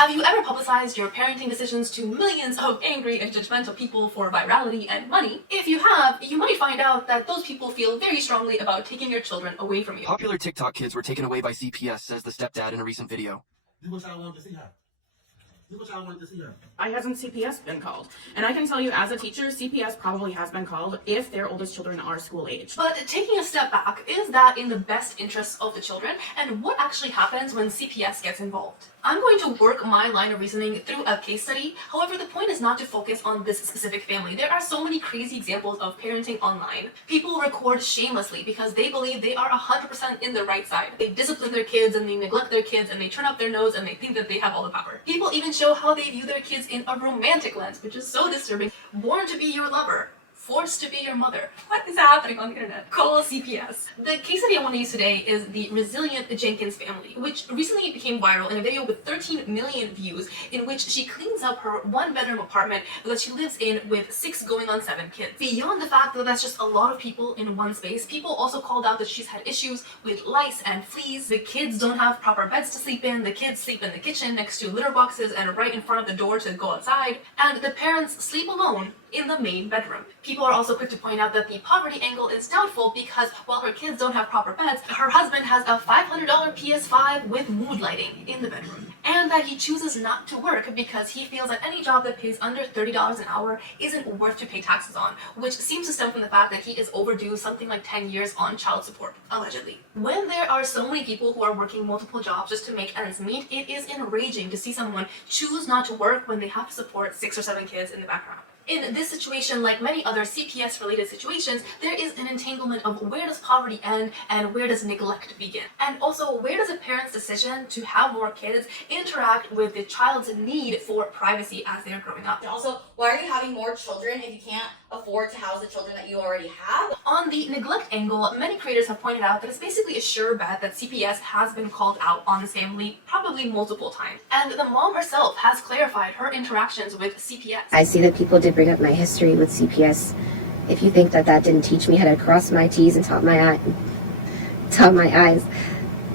Have you ever publicized your parenting decisions to millions of angry and judgmental people for virality and money? If you have, you might find out that those people feel very strongly about taking your children away from you. Popular TikTok kids were taken away by CPS, says the stepdad in a recent video. Do what y'all want to see her. Do what y'all want to see her. Why hasn't CPS been called? And I can tell you as a teacher, CPS probably has been called if their oldest children are school age. But taking a step back, is that in the best interests of the children? And what actually happens when CPS gets involved? I'm going to work my line of reasoning through a case study. However, the point is not to focus on this specific family. There are so many crazy examples of parenting online. People record shamelessly because they believe they are 100% in the right side. They discipline their kids and they neglect their kids and they turn up their nose and they think that they have all the power. People even show how they view their kids in a romantic lens, which is so disturbing. Born to be your lover. Forced to be your mother. What is happening on the internet? Call CPS. The case study I want to use today is the resilient Jenkins family, which recently became viral in a video with 13 million views, in which she cleans up her one-bedroom apartment that she lives in with 6 going on 7 kids. Beyond the fact that that's just a lot of people in one space, people also called out that she's had issues with lice and fleas. The kids don't have proper beds to sleep in. The kids sleep in the kitchen next to litter boxes and right in front of the door to go outside. And the parents sleep alone in the main bedroom. People are also quick to point out that the poverty angle is doubtful because while her kids don't have proper beds, her husband has a $500 PS5 with mood lighting in the bedroom. And that he chooses not to work because he feels that any job that pays under $30 an hour isn't worth to pay taxes on, which seems to stem from the fact that he is overdue something like 10 years on child support, allegedly. When there are so many people who are working multiple jobs just to make ends meet, it is enraging to see someone choose not to work when they have to support 6 or 7 kids in the background. In this situation, like many other CPS-related situations, there is an entanglement of where does poverty end and where does neglect begin? And also, where does a parent's decision to have more kids interact with the child's need for privacy as they're growing up? Also, why are you having more children if you can't afford to house the children that you already have? On the neglect angle, many creators have pointed out that it's basically a sure bet that CPS has been called out on this family probably multiple times. And the mom herself has clarified her interactions with CPS. I see that people did bring up my history with CPS. If you think that that didn't teach me how to cross my T's and dot my I's,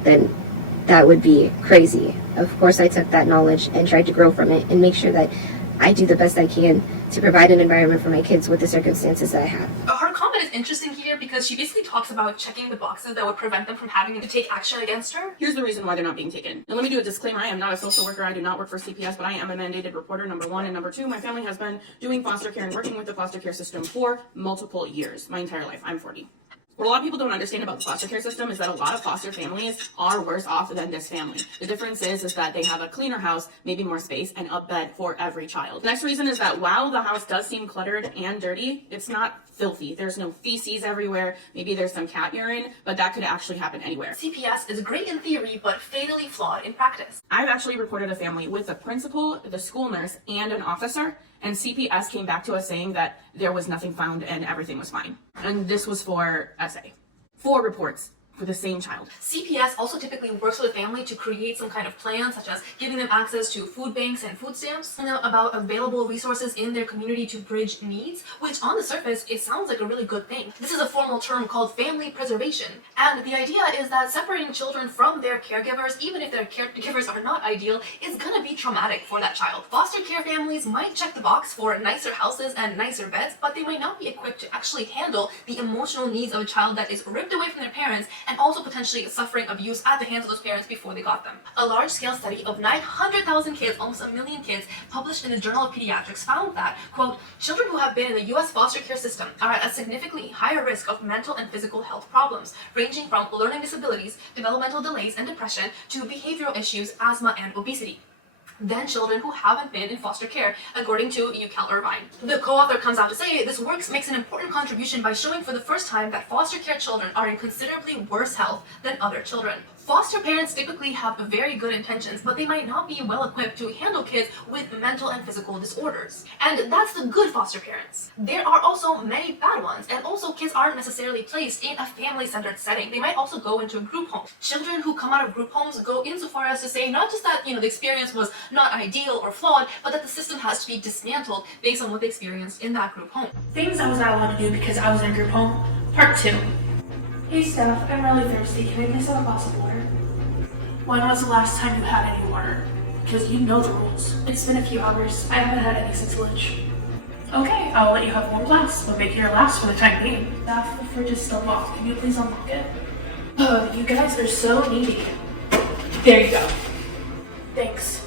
then that would be crazy. Of course, I took that knowledge and tried to grow from it and make sure that I do the best I can to provide an environment for my kids with the circumstances that I have. Her comment is interesting here because she basically talks about checking the boxes that would prevent them from having to take action against her. Here's the reason why they're not being taken. Now let me do a disclaimer. I am not a social worker. I do not work for CPS, but I am a mandated reporter, number 1. And number 2, my family has been doing foster care and working with the foster care system for multiple years, my entire life. I'm 40. What a lot of people don't understand about the foster care system is that a lot of foster families are worse off than this family. The difference is that they have a cleaner house, maybe more space, and a bed for every child. The next reason is that while the house does seem cluttered and dirty, it's not filthy. There's no feces everywhere. Maybe there's some cat urine, but that could actually happen anywhere. CPS is great in theory, but fatally flawed in practice. I've actually reported a family with a principal, the school nurse, and an officer, and CPS came back to us saying that there was nothing found and everything was fine. And this was for SA. 4 reports for the same child. CPS also typically works with a family to create some kind of plan, such as giving them access to food banks and food stamps, and about available resources in their community to bridge needs, which on the surface, it sounds like a really good thing. This is a formal term called family preservation, and the idea is that separating children from their caregivers, even if their caregivers are not ideal, is gonna be traumatic for that child. Foster care families might check the box for nicer houses and nicer beds, but they might not be equipped to actually handle the emotional needs of a child that is ripped away from their parents and also potentially suffering abuse at the hands of those parents before they got them. A large-scale study of 900,000 kids, almost 1 million kids, published in the Journal of Pediatrics found that, quote, children who have been in the U.S. foster care system are at a significantly higher risk of mental and physical health problems, ranging from learning disabilities, developmental delays and depression, to behavioral issues, asthma, and obesity than children who haven't been in foster care, according to UCal Irvine. The co-author comes out to say this work makes an important contribution by showing for the first time that foster care children are in considerably worse health than other children. Foster parents typically have very good intentions, but they might not be well equipped to handle kids with mental and physical disorders. And that's the good foster parents. There are also many bad ones, and also kids aren't necessarily placed in a family-centered setting. They might also go into a group home. Children who come out of group homes go insofar as to say not just that, the experience was not ideal or flawed, but that the system has to be dismantled based on what they experienced in that group home. Things I was not allowed to do because I was in a group home. Part 2. Hey Steph, I'm really thirsty. Can I please have a glass of water? When was the last time you had any water? because you know the rules. It's been a few hours. I haven't had any since lunch. Okay, I'll let you have one glass, but make it your last for the time being. Staff, the fridge is still locked. Can you please unlock it? Oh, you guys are so needy. There you go. Thanks.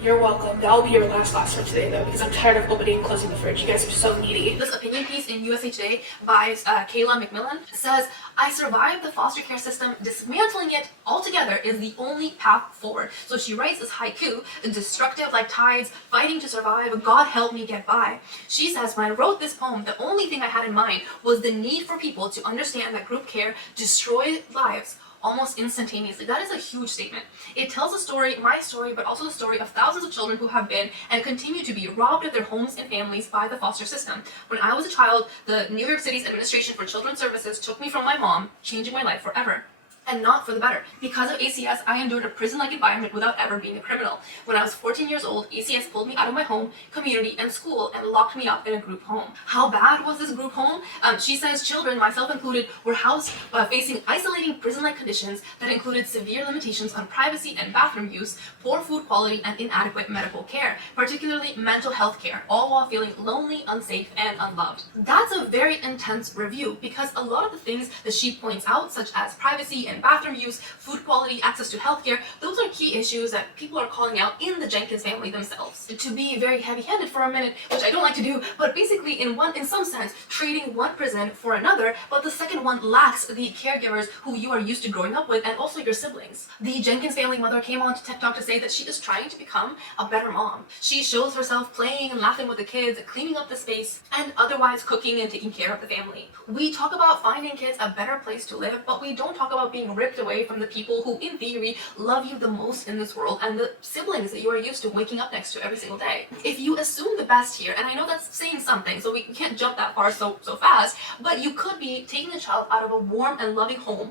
You're welcome. That'll be your last glass for today, though, because I'm tired of opening and closing the fridge. You guys are so needy. This opinion piece in USA Today by Kayla McMillan says, I survived the foster care system. Dismantling it altogether is the only path forward. So she writes this haiku, destructive like tides, fighting to survive, God help me get by. She says, when I wrote this poem, the only thing I had in mind was the need for people to understand that group care destroys lives almost instantaneously. That is a huge statement. It tells a story, my story, but also the story of thousands of children who have been and continue to be robbed of their homes and families by the foster system. When I was a child, the New York City's Administration for Children's Services took me from my mom, changing my life forever. And not for the better. Because of ACS, I endured a prison-like environment without ever being a criminal. When I was 14 years old, ACS pulled me out of my home, community, and school and locked me up in a group home. How bad was this group home? She says children, myself included, were housed facing isolating prison-like conditions that included severe limitations on privacy and bathroom use, poor food quality, and inadequate medical care, particularly mental health care, all while feeling lonely, unsafe, and unloved. That's a very intense review because a lot of the things that she points out, such as privacy and bathroom use, food quality, access to healthcare, those are key issues that people are calling out in the Jenkins family themselves. To be very heavy-handed for a minute, which I don't like to do, but basically in some sense, trading one prison for another, but the second one lacks the caregivers who you are used to growing up with and also your siblings. The Jenkins family mother came on to TED Talk to say that she is trying to become a better mom. She shows herself playing and laughing with the kids, cleaning up the space, and otherwise cooking and taking care of the family. We talk about finding kids a better place to live, but we don't talk about being ripped away from the people who, in theory, love you the most in this world and the siblings that you are used to waking up next to every single day. If you assume the best here, and I know that's saying something, so we can't jump that far so fast, but you could be taking a child out of a warm and loving home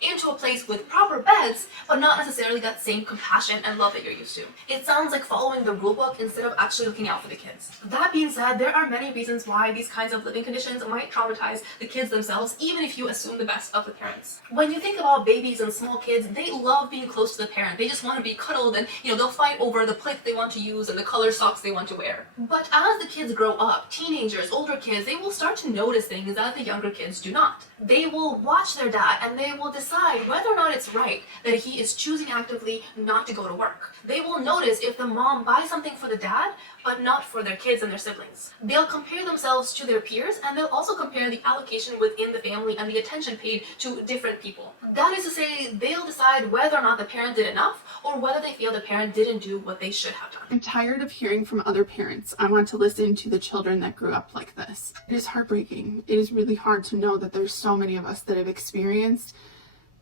into a place with proper beds, but not necessarily that same compassion and love that you're used to. It sounds like following the rule book instead of actually looking out for the kids. That being said, there are many reasons why these kinds of living conditions might traumatize the kids themselves, even if you assume the best of the parents. When you think about babies and small kids, they love being close to the parent. They just want to be cuddled and, they'll fight over the plate they want to use and the color socks they want to wear. But as the kids grow up, teenagers, older kids, they will start to notice things that the younger kids do not. They will watch their dad and they will decide whether or not it's right that he is choosing actively not to go to work. They will notice if the mom buys something for the dad, but not for their kids and their siblings. They'll compare themselves to their peers, and they'll also compare the allocation within the family and the attention paid to different people. That is to say, they'll decide whether or not the parent did enough, or whether they feel the parent didn't do what they should have done. I'm tired of hearing from other parents. I want to listen to the children that grew up like this. It is heartbreaking. It is really hard to know that there's so many of us that have experienced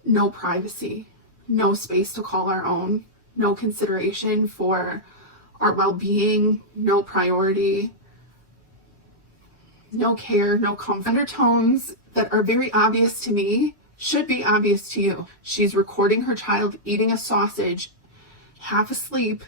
no privacy, no space to call our own, no consideration for our well-being, no priority, no care, no comfort. Undertones that are very obvious to me should be obvious to you. She's recording her child eating a sausage, half asleep.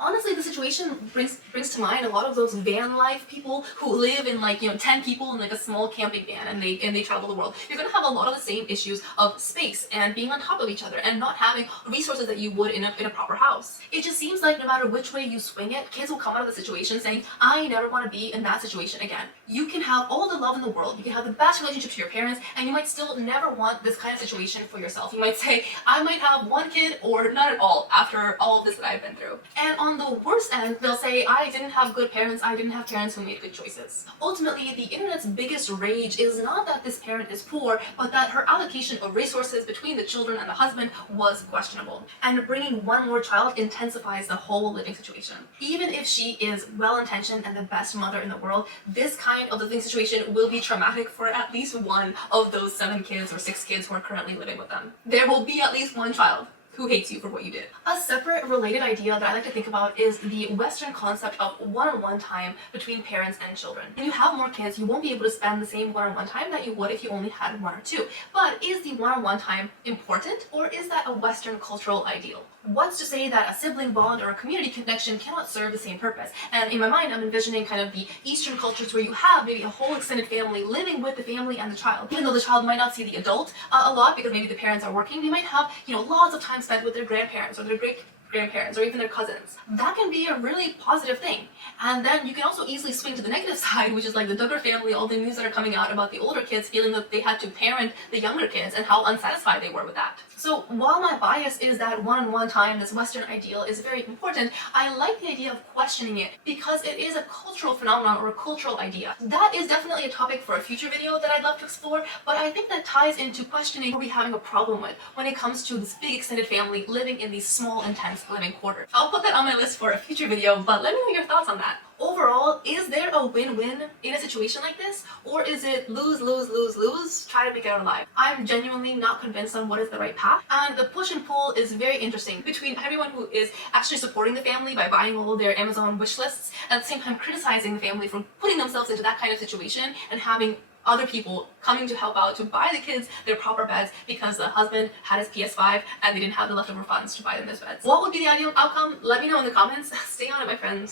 Honestly, the situation brings to mind a lot of those van life people who live in 10 people in a small camping van and they travel the world. You're gonna have a lot of the same issues of space and being on top of each other and not having resources that you would in a proper house. It just seems like no matter which way you swing it, kids will come out of the situation saying, I never want to be in that situation again. You can have all the love in the world, you can have the best relationship to your parents, and you might still never want this kind of situation for yourself. You might say, I might have one kid or none at all after all of this that I've been through. And on the worst end, they'll say, I didn't have good parents, I didn't have parents who made good choices. Ultimately, the internet's biggest rage is not that this parent is poor, but that her allocation of resources between the children and the husband was questionable. And bringing one more child intensifies the whole living situation. Even if she is well-intentioned and the best mother in the world, this kind of living situation will be traumatic for at least one of those 7 kids or 6 kids who are currently living with them. There will be at least one child who hates you for what you did. A separate related idea that I like to think about is the Western concept of one-on-one time between parents and children. When you have more kids, you won't be able to spend the same one-on-one time that you would if you only had 1 or 2. But is the one-on-one time important, or is that a Western cultural ideal? What's to say that a sibling bond or a community connection cannot serve the same purpose? And in my mind, I'm envisioning kind of the Eastern cultures where you have maybe a whole extended family living with the family and the child. Even though the child might not see the adult a lot because maybe the parents are working, they might have, lots of time spent with their grandparents or their grandparents or even their cousins. That can be a really positive thing. And then you can also easily swing to the negative side, which is like the Duggar family, all the news that are coming out about the older kids feeling that they had to parent the younger kids and how unsatisfied they were with that. So while my bias is that one-on-one time, this Western ideal, is very important, I like the idea of questioning it because it is a cultural phenomenon or a cultural idea. That is definitely a topic for a future video that I'd love to explore, but I think that ties into questioning what we're having a problem with when it comes to this big extended family living in these small, intense living quarters. I'll put that on my list for a future video, but let me know your thoughts on that. Overall, is there a win-win in a situation like this? Or is it lose, lose, lose, lose, try to make it out alive? I'm genuinely not convinced on what is the right path. And the push and pull is very interesting between everyone who is actually supporting the family by buying all their Amazon wish lists, and at the same time criticizing the family for putting themselves into that kind of situation and having other people coming to help out to buy the kids their proper beds because the husband had his PS5 and they didn't have the leftover funds to buy them those beds. What would be the ideal outcome? Let me know in the comments. Stay on it, my friends.